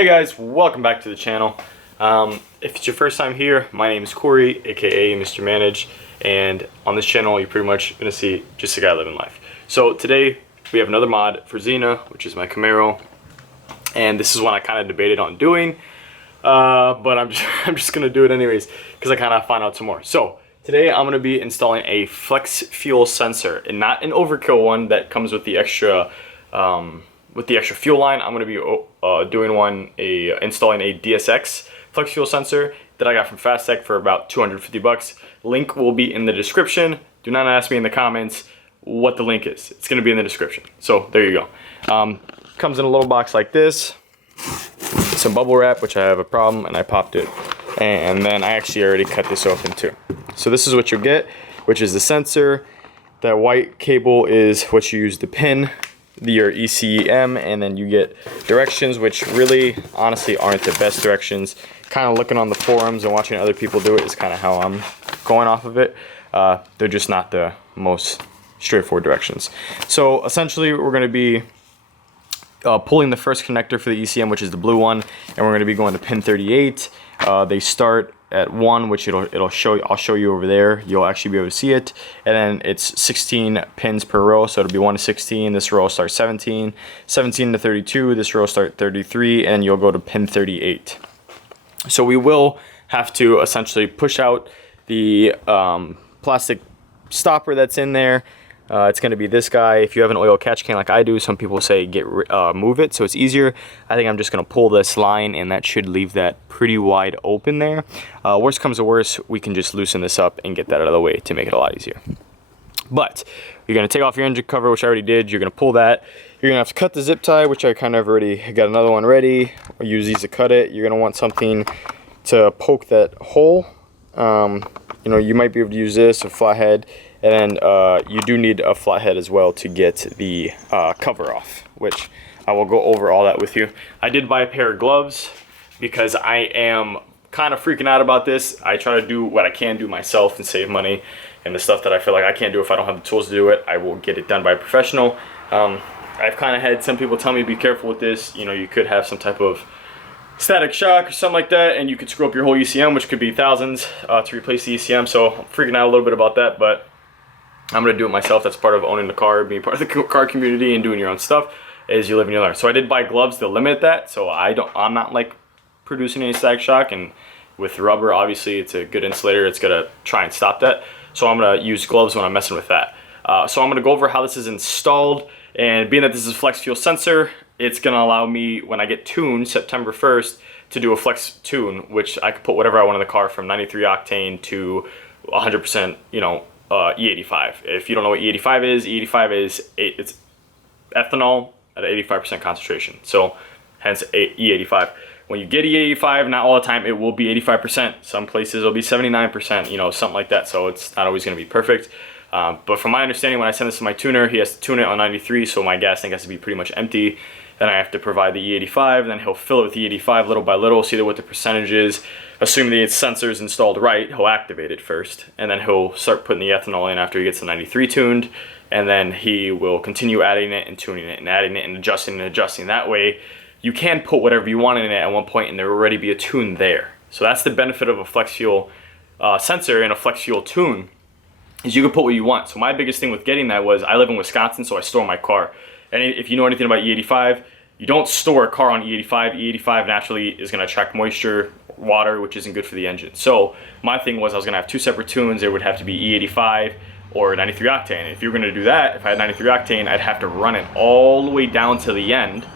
Hey guys, welcome back to the channel. If it's your first time here, my name is Corey, aka Mr. Manage, and on this channel you're pretty much gonna see just a guy living life. So today we have another mod for Xena, which is my Camaro, and this is one I kind of debated on doing, but I'm just gonna do it anyways because I kind of find out some more. So today I'm gonna be installing a FlexFuel sensor, and not an overkill one that comes with the extra fuel line. I'm going to be installing a DSX FlexFuel sensor that I got from FastTech for about 250 bucks. Link will be in the description. Do not ask me in the comments what the link is. It's going to be in the description. So there you go. Comes in a little box like this. Some bubble wrap, which I have a problem and I popped it. And then I actually already cut this open too. So this is what you'll get, which is the sensor. That white cable is what you use to pin your ECM, and then you get directions, which really honestly aren't the best directions. Kind of looking on the forums and watching other people do it is kind of how I'm going off of it. They're just not the most straightforward directions. So essentially we're going to be pulling the first connector for the ECM, which is the blue one, and we're going to be going to pin 38. They start at 1, which I'll show you over there. You'll actually be able to see it, and then it's 16 pins per row, so it'll be 1 to 16. This row will start 17 to 32. This row will start 33, and you'll go to pin 38. So we will have to essentially push out the plastic stopper that's in there. It's going to be this guy. If you have an oil catch can like I do, some people say move it so it's easier. I think I'm just going to pull this line, and that should leave that pretty wide open there. Worst comes to worst, we can just loosen this up and get that out of the way to make it a lot easier. But you're going to take off your engine cover, which I already did. You're going to pull that. You're going to have to cut the zip tie, which I kind of already got another one ready. I'll use these to cut it. You're going to want something to poke that hole. You know, you might be able to use this, a flathead. And then you do need a flathead as well to get the cover off, which I will go over all that with you. I did buy a pair of gloves because I am kind of freaking out about this. I try to do what I can do myself and save money, and the stuff that I feel like I can't do if I don't have the tools to do it, I will get it done by a professional. I've kind of had some people tell me be careful with this. You know, you could have some type of static shock or something like that, and you could screw up your whole ECM, which could be thousands to replace the ECM. So I'm freaking out a little bit about that, but I'm going to do it myself. That's part of owning the car, being part of the car community and doing your own stuff, is you live and you learn. So I did buy gloves to limit that, so I'm not like producing any static shock, and with rubber, obviously it's a good insulator. It's going to try and stop that. So I'm going to use gloves when I'm messing with that. So I'm going to go over how this is installed, and being that this is a FlexFuel sensor, it's going to allow me, when I get tuned September 1st, to do a flex tune, which I could put whatever I want in the car, from 93 octane to 100%, you know, E85. If you don't know what E85 is, it's ethanol at 85% concentration. So hence E85. When you get E85, not all the time it will be 85%. Some places it'll be 79%, you know, something like that. So it's not always going to be perfect. But from my understanding, when I send this to my tuner, he has to tune it on 93, so my gas tank has to be pretty much empty. Then I have to provide the E85, then he'll fill it with E85 little by little, see what the percentage is. Assuming the sensor's installed right, he'll activate it first, and then he'll start putting the ethanol in after he gets the 93 tuned, and then he will continue adding it and tuning it and adding it and adjusting and adjusting. That way, you can put whatever you want in it at one point, and there will already be a tune there. So that's the benefit of a FlexFuel sensor and a FlexFuel tune, is you can put what you want. So my biggest thing with getting that was, I live in Wisconsin, so I store my car. And if you know anything about E85, you don't store a car on E85. E85 naturally is going to attract moisture, water, which isn't good for the engine. So my thing was, I was going to have two separate tunes. There would have to be E85 or 93 octane. If you were going to do that, if I had 93 octane, I'd have to run it all the way down to the end,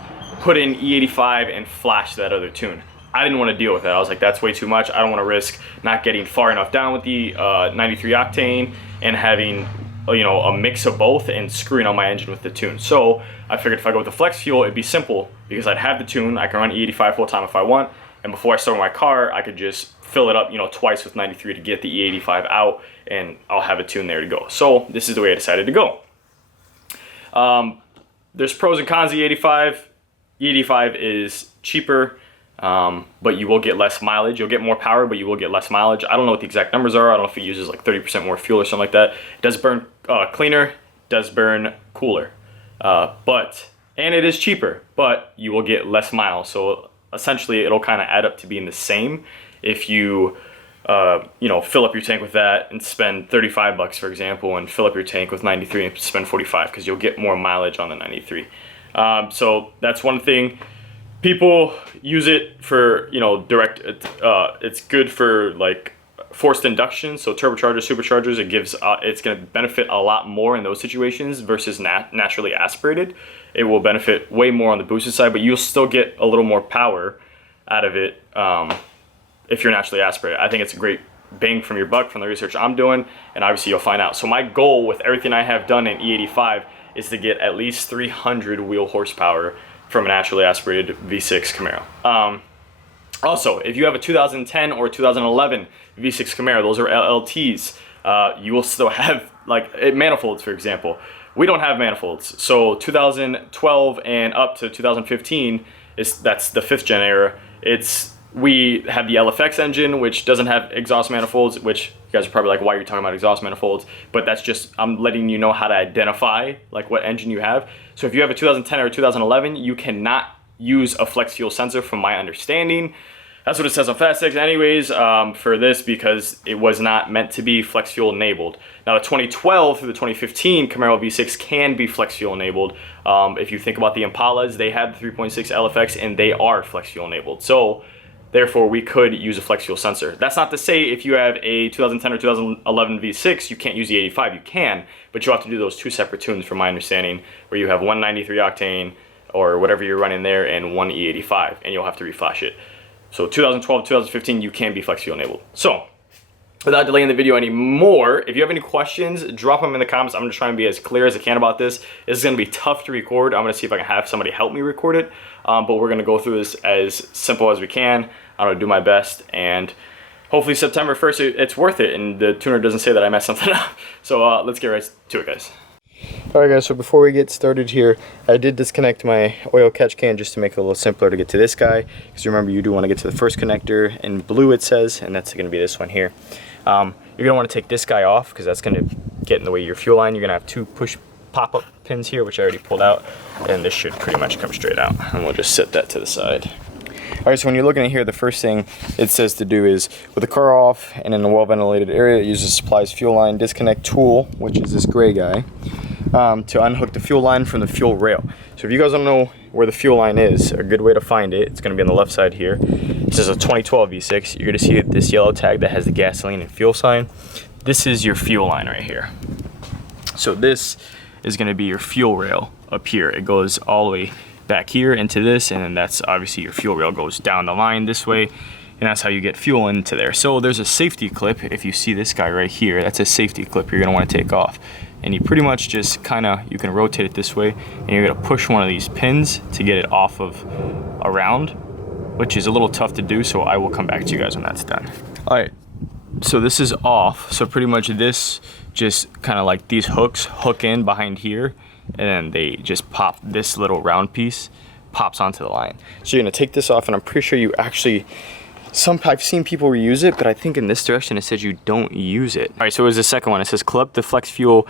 put in E85, and flash that other tune. I didn't want to deal with that. I was like, that's way too much. I don't want to risk not getting far enough down with the 93 octane and having, you know, a mix of both and screwing on my engine with the tune. So I figured if I go with the FlexFuel, it'd be simple because I'd have the tune. I can run E85 full time if I want, and before I start my car, I could just fill it up, you know, twice with 93 to get the E85 out, and I'll have a tune there to go. So this is the way I decided to go. There's pros and cons of E85. E85 is cheaper, but you will get less mileage. You'll get more power, but you will get less mileage. I don't know what the exact numbers are. I don't know if it uses like 30% more fuel or something like that. It does burn cleaner, does burn cooler, and it is cheaper, but you will get less miles. So essentially it'll kind of add up to being the same if you you know, fill up your tank with that and spend 35 bucks, for example, and fill up your tank with 93 and spend 45, because you'll get more mileage on the 93. So that's one thing. People use it for, you know, direct, it's good for like forced induction, so turbochargers, superchargers, it gives, it's going to benefit a lot more in those situations versus naturally aspirated. It will benefit way more on the boosted side, but you'll still get a little more power out of it if you're naturally aspirated. I think it's a great bang from your buck from the research I'm doing, and obviously you'll find out. So my goal with everything I have done in E85 is to get at least 300 wheel horsepower from a naturally aspirated V6 Camaro. Also, if you have a 2010 or 2011 V6 Camaro, those are LLTs, you will still have, like, manifolds, for example. We don't have manifolds. So 2012 and up to 2015, that's the 5th gen era. We have the LFX engine, which doesn't have exhaust manifolds, which you guys are probably like, why are you talking about exhaust manifolds? But that's just, I'm letting you know how to identify like what engine you have. So if you have a 2010 or 2011, you cannot use a FlexFuel sensor from my understanding. That's what it says on FastX anyways, for this, because it was not meant to be FlexFuel enabled. Now the 2012 through the 2015 Camaro V6 can be FlexFuel enabled. If you think about the Impalas, they had the 3.6 LFX and they are FlexFuel enabled. So therefore, we could use a FlexFuel sensor. That's not to say if you have a 2010 or 2011 V6, you can't use the 85. You can, but you'll have to do those two separate tunes, from my understanding, where you have 193 octane or whatever you're running there and one E85, and you'll have to reflash it. So 2012, 2015, you can be FlexFuel enabled. So without delaying the video anymore, if you have any questions, drop them in the comments. I'm just trying to be as clear as I can about this. This is gonna be tough to record. I'm gonna see if I can have somebody help me record it, but we're gonna go through this as simple as we can. I'm gonna do my best, and hopefully September 1st, it's worth it, and the tuner doesn't say that I messed something up. So let's get right to it, guys. Alright guys, so before we get started here, I did disconnect my oil catch can just to make it a little simpler to get to this guy, because remember, you do want to get to the first connector in blue, it says, and that's going to be this one here. You're going to want to take this guy off, because that's going to get in the way of your fuel line. You're going to have two push pop-up pins here, which I already pulled out, and this should pretty much come straight out, and we'll just set that to the side. Alright, so when you're looking at here, the first thing it says to do is, with the car off and in a well-ventilated area, it uses supplies fuel line disconnect tool, which is this gray guy, to unhook the fuel line from the fuel rail. So if you guys don't know where the fuel line is, a good way to find it, it's going to be on the left side here. This is a 2012 V6. You're going to see this yellow tag that has the gasoline and fuel sign. This is your fuel line right here. So this is going to be your fuel rail up here. It goes all the way back here into this, and then that's obviously your fuel rail goes down the line this way, and that's how you get fuel into there. So there's a safety clip. If you see this guy right here, that's a safety clip you're going to want to take off. And you pretty much just kind of, you can rotate it this way, and you're going to push one of these pins to get it off of around, which is a little tough to do, so I will come back to you guys when that's done. All right, so this is off. So pretty much this just kind of like these hooks hook in behind here, and then they just pop, this little round piece pops onto the line. So you're going to take this off, and I'm pretty sure you actually, I've seen people reuse it, but I think in this direction it says you don't use it. All right, so it was the second one. It says clip the FlexFuel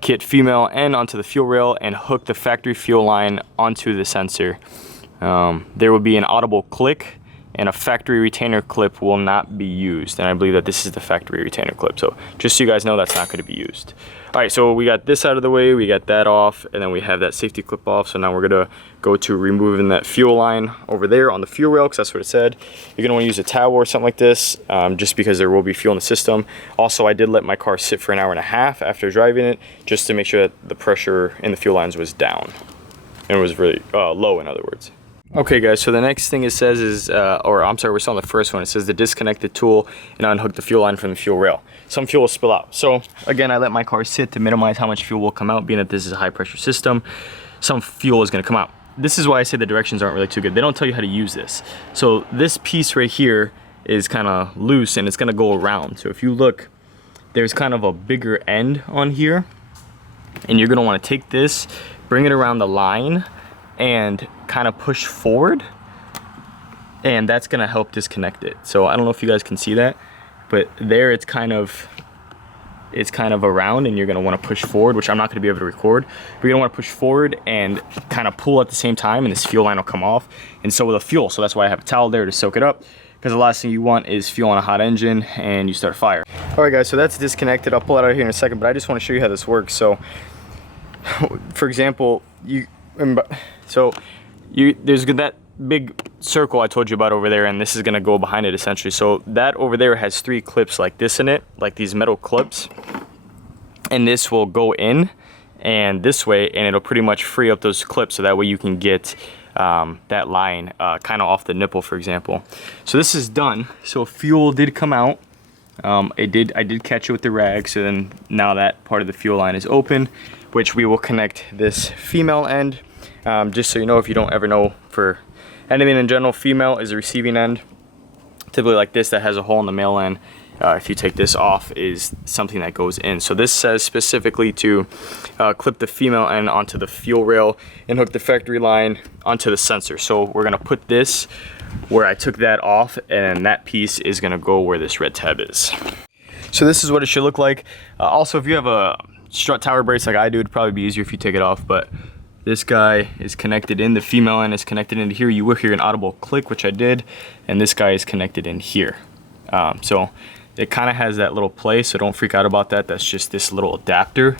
kit female end onto the fuel rail and hook the factory fuel line onto the sensor. There will be an audible click, and a factory retainer clip will not be used. And I believe that this is the factory retainer clip. So just so you guys know, that's not going to be used. All right, so we got this out of the way, we got that off, and then we have that safety clip off. So now we're gonna go to removing that fuel line over there on the fuel rail, because that's what it said. You're gonna wanna use a towel or something like this, just because there will be fuel in the system. Also, I did let my car sit for an hour and a half after driving it, just to make sure that the pressure in the fuel lines was down. And it was really low, in other words. Okay guys, so the next thing it says is, or I'm sorry, we're still on the first one. It says to disconnect the tool and unhook the fuel line from the fuel rail. Some fuel will spill out. So again, I let my car sit to minimize how much fuel will come out, being that this is a high pressure system. Some fuel is gonna come out. This is why I say the directions aren't really too good. They don't tell you how to use this. So this piece right here is kind of loose, and it's gonna go around. So if you look, there's kind of a bigger end on here, and you're gonna wanna take this, bring it around the line, and kind of push forward, and that's gonna help disconnect it. So I don't know if you guys can see that, but there it's kind of is kind of around and you're gonna wanna push forward, which I'm not gonna be able to record, but you're gonna wanna push forward and kind of pull at the same time, and this fuel line will come off, and so will the fuel. So that's why I have a towel there to soak it up, because the last thing you want is fuel on a hot engine and you start a fire. All right guys, so that's disconnected. I'll pull it out here in a second, but I just wanna show you how this works. So, for example, there's that big circle I told you about over there, and this is gonna go behind it essentially. So that over there has 3 clips like this in it, like these metal clips, and this will go in and this way, and it'll pretty much free up those clips, so that way you can get that line kind of off the nipple, for example. So this is done. So fuel did come out. I did catch it with the rag, so then now that part of the fuel line is open, which we will connect this female end. Just so you know, if you don't ever know, for anything in general, female is the receiving end. Typically like this that has a hole in the male end. If you take this off, is something that goes in. So this says specifically to clip the female end onto the fuel rail and hook the factory line onto the sensor. So we're gonna put this where I took that off, and that piece is gonna go where this red tab is. So this is what it should look like. Also, if you have a strut tower brace like I do, it'd probably be easier if you take it off, but this guy is connected in, the female end is connected into here. You will hear an audible click, which I did, and this guy is connected in here. So it kind of has that little play, so don't freak out about that. That's just this little adapter,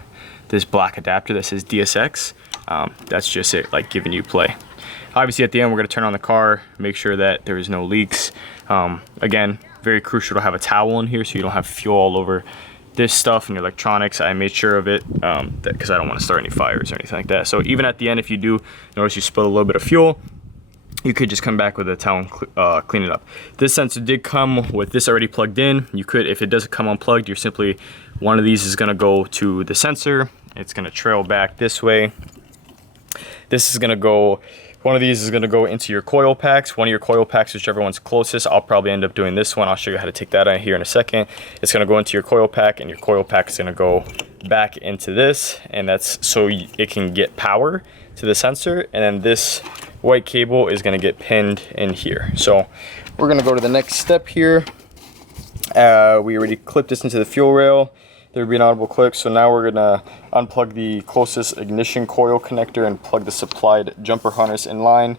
this black adapter that says DSX. That's just it, like giving you play. Obviously at the end, we're gonna turn on the car, make sure that there is no leaks. Again, very crucial to have a towel in here so you don't have fuel all over this stuff and your electronics. I made sure of it because I don't want to start any fires or anything like that. So even at the end, if you do notice you spill a little bit of fuel, you could just come back with a towel and clean it up. This sensor did come with this already plugged in. You could, if it doesn't come unplugged, you're simply, one of these is going to go to the sensor. It's going to trail back this way. This is going to go, one of these is going to go into your coil packs. One of your coil packs, whichever one's closest. I'll probably end up doing this one. I'll show you how to take that out here in a second. It's going to go into your coil pack, and your coil pack is going to go back into this, and that's so it can get power to the sensor. And then this white cable is going to get pinned in here. So we're going to go to the next step here. We already clipped this into the fuel rail. There would be an audible click, so now we're gonna unplug the closest ignition coil connector and plug the supplied jumper harness in line.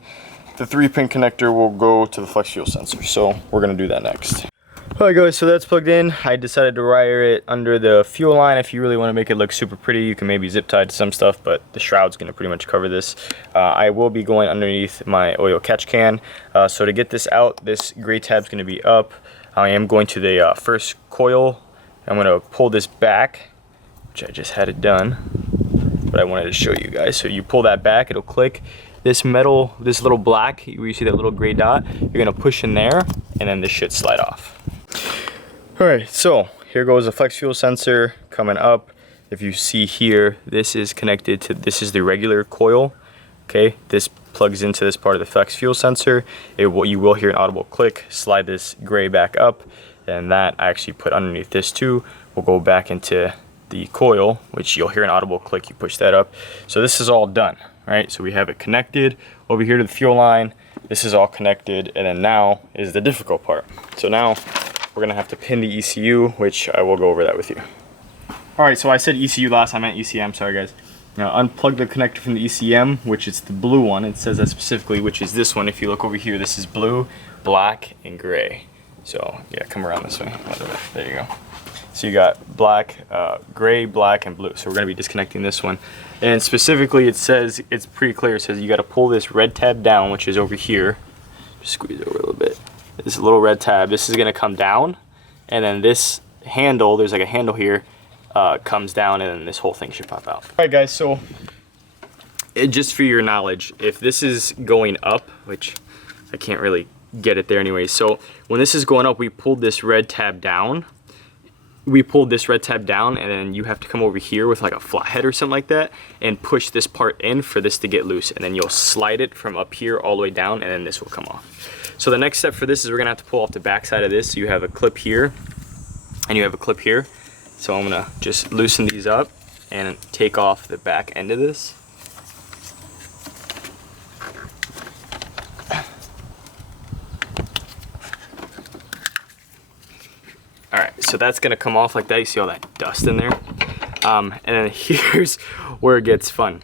The 3-pin connector will go to the FlexFuel sensor, so we're gonna do that next. Alright guys, so that's plugged in. I decided to wire it under the fuel line. If you really want to make it look super pretty, you can maybe zip tie to some stuff, but the shroud's gonna pretty much cover this. I will be going underneath my oil catch can. So to get this out, this gray tab's gonna be up. I am going to the first coil. I'm gonna pull this back, which I just had it done, but I wanted to show you guys. So you pull that back, it'll click. This metal, this little black, where you see that little gray dot, you're gonna push in there, and then this should slide off. All right, so here goes the FlexFuel sensor coming up. If you see here, this is connected to, this is the regular coil, okay? This plugs into this part of the FlexFuel sensor. You will hear an audible click, slide this gray back up, and that I actually put underneath this too will go back into the coil, which you'll hear an audible click. You push that up. So this is all done, right? So we have it connected over here to the fuel line. This is all connected, and then now is the difficult part. So now we're gonna have to pin the ECU, which I will go over that with you. All right, so I said ECU last, I meant ECM, sorry guys. Now unplug the connector from the ECM, which is the blue one. It says that specifically, which is this one. If you look over here, this is blue, black, and gray. So yeah, come around this way. There you go. So you got black, gray, black, and blue. So we're gonna be disconnecting this one. And specifically it says, it's pretty clear, it says you gotta pull this red tab down, which is over here. Just squeeze over a little bit. This little red tab, this is gonna come down, and then this handle, there's like a handle here, comes down, and then this whole thing should pop out. All right guys, so just for your knowledge, if this is going up, which I can't really get it there anyway. So when this is going up, we pulled this red tab down. And then you have to come over here with like a flathead or something like that and push this part in for this to get loose. And then you'll slide it from up here all the way down, and then this will come off. So the next step for this is we're gonna have to pull off the back side of this. So you have a clip here and you have a clip here. So I'm gonna just loosen these up and take off the back end of this. All right, so that's gonna come off like that. You see all that dust in there. And then here's where it gets fun.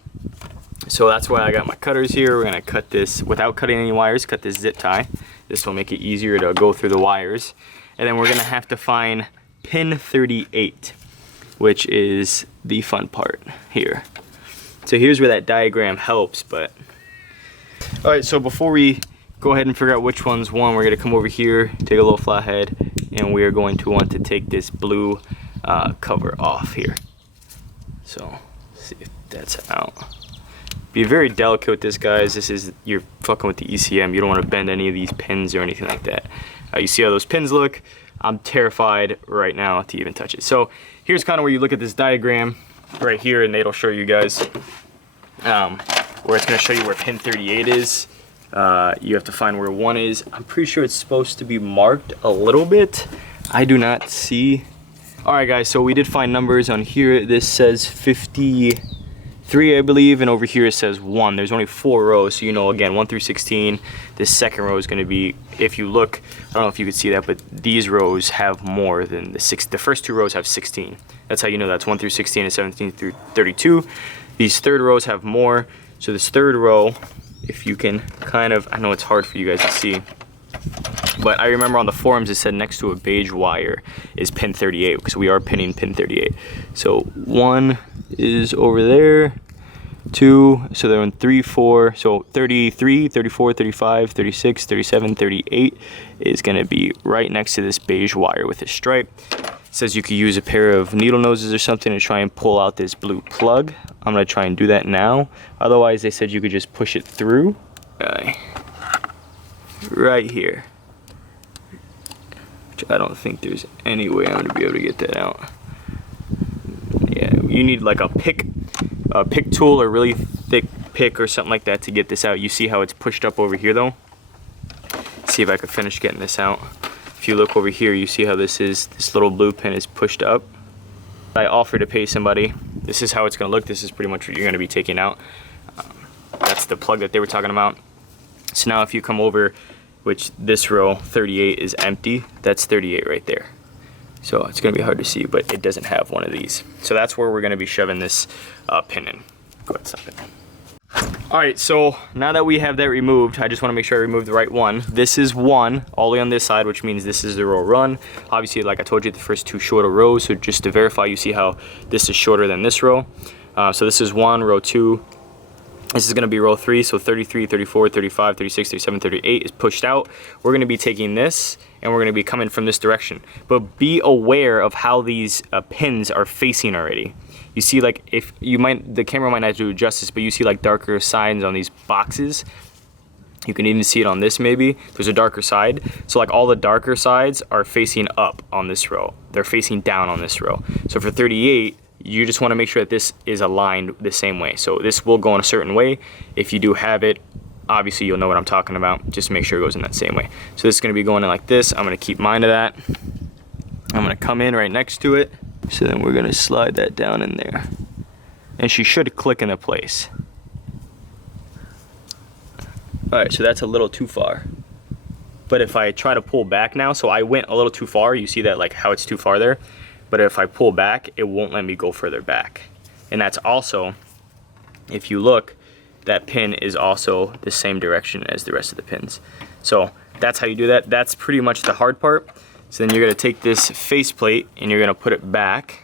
So that's why I got my cutters here. We're gonna cut this without cutting any wires, cut this zip tie. This will make it easier to go through the wires. And then we're gonna have to find pin 38, which is the fun part here. So here's where that diagram helps, but. All right, so before we go ahead and figure out which one's one, we're gonna come over here, take a little flathead, and we are going to want to take this blue cover off here. So, see if that's out. Be very delicate with this, guys. You're fucking with the ECM. You don't want to bend any of these pins or anything like that. You see how those pins look? I'm terrified right now to even touch it. So here's kind of where you look at this diagram right here, and it'll show you guys where it's going to show you where pin 38 is. You have to find where 1 is. I'm pretty sure it's supposed to be marked a little bit. I do not see. All right, guys, so we did find numbers on here. This says 53, I believe, and over here it says 1. There's only 4 rows, so you know, again, 1 through 16. This second row is going to be, if you look, I don't know if you could see that, but these rows have more than the first 2 rows have 16. That's how you know that's 1 through 16 and 17 through 32. These third rows have more. So this third row, if you can kind of, I know it's hard for you guys to see, but I remember on the forums it said next to a beige wire is pin 38, because we are pinning pin 38. So 1 is over there, 2, so they're in 3, 4, so 33, 34, 35, 36, 37, 38 is going to be right next to this beige wire with a stripe. It says you could use a pair of needle noses or something to try and pull out this blue plug. I'm going to try and do that now. Otherwise, they said you could just push it through. Right here. Which I don't think there's any way I'm going to be able to get that out. Yeah, you need like a pick tool or really thick pick or something like that to get this out. You see how it's pushed up over here though? See if I can finish getting this out. If you look over here, you see how this little blue pin is pushed up. I offered to pay somebody. This is how it's going to look. This is pretty much what you're going to be taking out. That's the plug that they were talking about. So now if you come over, which this row 38 is empty, that's 38 right there. So it's going to be hard to see, but it doesn't have one of these. So that's where we're going to be shoving this pin in. Go ahead, stop it. All right, so now that we have that removed, I just want to make sure I remove the right one. This is 1 all the way on this side, which means this is the row run. Obviously, like I told you, the first 2 shorter rows. So just to verify, you see how this is shorter than this row. So this is 1, row 2. This is going to be row 3, so 33, 34, 35, 36, 37, 38 is pushed out. We're going to be taking this, and we're going to be coming from this direction. But be aware of how these pins are facing already. You see, like, the camera might not do it justice, but you see like darker sides on these boxes. You can even see it on this maybe. There's a darker side. So like all the darker sides are facing up on this row. They're facing down on this row. So for 38, you just want to make sure that this is aligned the same way. So this will go in a certain way. If you do have it, obviously you'll know what I'm talking about. Just make sure it goes in that same way. So this is going to be going in like this. I'm going to keep mine to that. I'm going to come in right next to it. So then we're going to slide that down in there. And she should click into place. Alright, so that's a little too far. But if I try to pull back now, so I went a little too far. You see that, like how it's too far there? But if I pull back, it won't let me go further back. And that's also, if you look, that pin is also the same direction as the rest of the pins. So that's how you do that. That's pretty much the hard part. So then you're going to take this faceplate and you're going to put it back.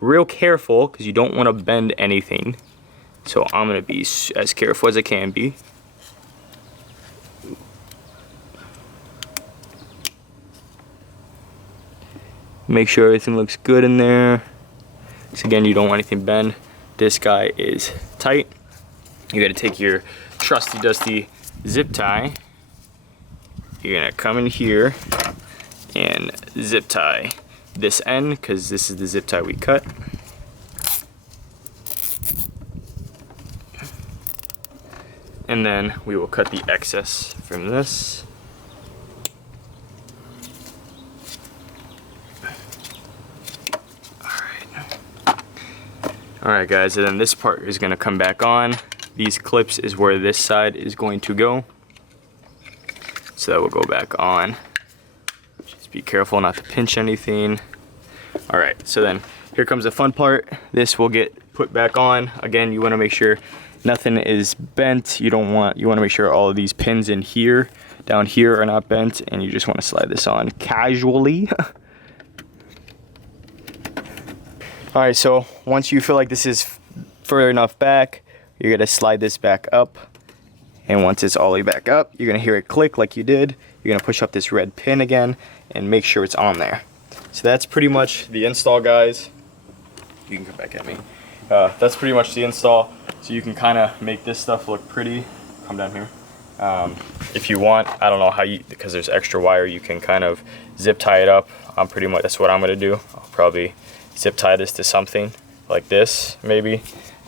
Real careful, because you don't want to bend anything. So I'm going to be as careful as I can be. Make sure everything looks good in there. So again, you don't want anything bend. This guy is tight. You're going to take your trusty dusty zip tie. You're going to come in here and zip tie this end, because this is the zip tie we cut. And then we will cut the excess from this. Alright guys, and then this part is going to come back on. These clips is where this side is going to go. So that will go back on. Just be careful not to pinch anything. All right, so then here comes the fun part. This will get put back on. Again, you want to make sure nothing is bent. You want to make sure all of these pins in here, down here, are not bent, and you just want to slide this on casually. All right, so once you feel like this is further enough back, you're gonna slide this back up. And once it's all the way back up, you're gonna hear it click like you did. You're gonna push up this red pin again and make sure it's on there. So that's pretty much the install, guys. You can come back at me. That's pretty much the install. So you can kind of make this stuff look pretty. Come down here. If you want, I don't know how you, because there's extra wire, you can kind of zip tie it up. That's what I'm gonna do. I'll probably zip tie this to something like this, maybe.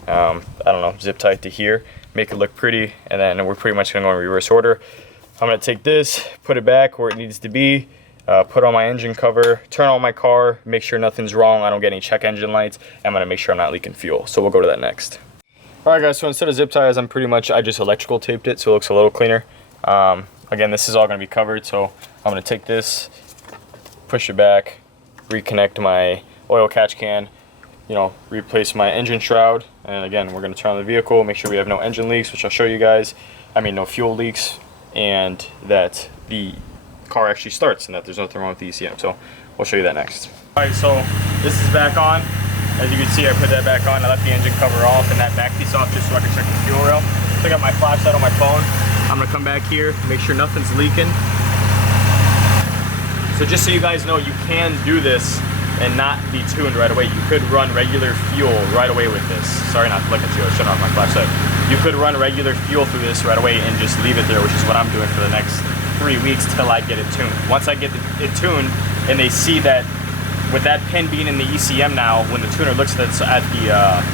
I don't know, zip tie it to here, make it look pretty, and then we're pretty much gonna go in reverse order. I'm gonna take this, put it back where it needs to be, put on my engine cover, turn on my car, make sure nothing's wrong, I don't get any check engine lights, and I'm gonna make sure I'm not leaking fuel. So we'll go to that next. All right, guys, so instead of zip ties, I just electrical taped it so it looks a little cleaner. Again, this is all gonna be covered, so I'm gonna take this, push it back, reconnect my oil catch can, you know, replace my engine shroud, and again, we're gonna turn on the vehicle, make sure we have no engine leaks, which I'll show you guys. No fuel leaks, and that the car actually starts and that there's nothing wrong with the ECM. So we'll show you that next. All right, so this is back on. As you can see, I put that back on. I left the engine cover off and that back piece off just so I can check the fuel rail. So I got my flashlight on my phone. I'm gonna come back here, make sure nothing's leaking. So just so you guys know, you can do this and not be tuned right away. You could run regular fuel right away with this. Sorry not to look at you, I shut off my flashlight. You could run regular fuel through this right away and just leave it there, which is what I'm doing for the next 3 weeks till I get it tuned. Once I get it tuned and they see that with that pin being in the ECM now, when the tuner looks at the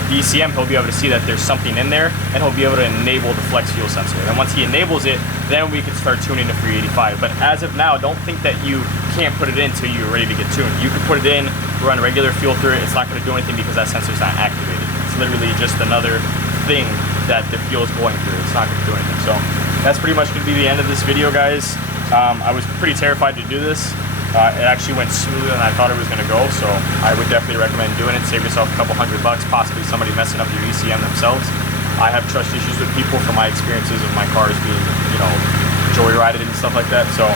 ECM, he'll be able to see that there's something in there and he'll be able to enable the FlexFuel sensor. And once he enables it, then we can start tuning it for E85. But as of now, don't think that you can't put it in until you're ready to get tuned. You can put it in, run regular fuel through it. It's not going to do anything because that sensor's not activated. It's literally just another thing that the fuel is going through. It's not going to do anything. So that's pretty much going to be the end of this video, guys. I was pretty terrified to do this. It actually went smoother than I thought it was going to go, so I would definitely recommend doing it. Save yourself a couple $100, possibly somebody messing up your ECM themselves. I have trust issues with people from my experiences of my cars being, you know, joyrided and stuff like that, so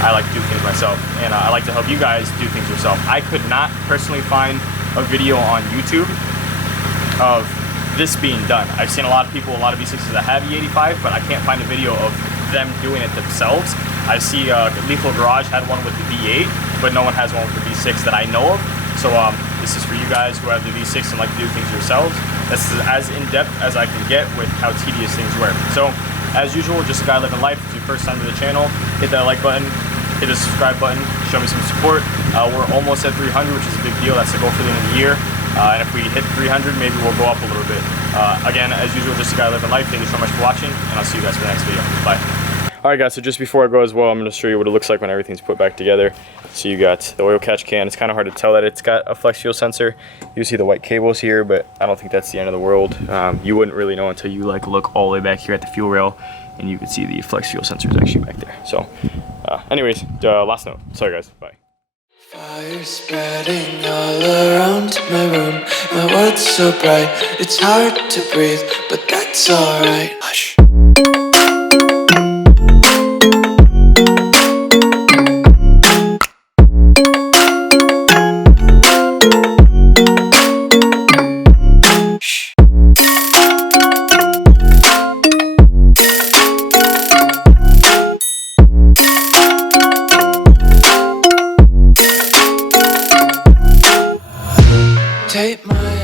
I like to do things myself, and I like to help you guys do things yourself. I could not personally find a video on YouTube of this being done. I've seen a lot of people, a lot of V6s that have E85, but I can't find a video of them doing it themselves. I see Lethal Garage had one with the V8, but no one has one with the V6 that I know of. So this is for you guys who have the V6 and like to do things yourselves. This is as in-depth as I can get with how tedious things were. So as usual, just a guy living life. If it's your first time to the channel, hit that like button, hit the subscribe button, show me some support. We're almost at 300, which is a big deal. That's the goal for the end of the year. And if we hit 300, maybe we'll go up a little bit. Again, as usual, just a guy living life. Thank you so much for watching, and I'll see you guys for the next video. Bye. Alright guys, so just before I go as well, I'm going to show you what it looks like when everything's put back together. So you got the oil catch can. It's kind of hard to tell that it's got a FlexFuel sensor. You see the white cables here, but I don't think that's the end of the world. You wouldn't really know until you look all the way back here at the fuel rail, and you can see the FlexFuel sensor is actually back there. So anyways, last note. Sorry guys, bye. Fire spreading all around my room. My world's so bright, it's hard to breathe, but that's alright. Hush. Take my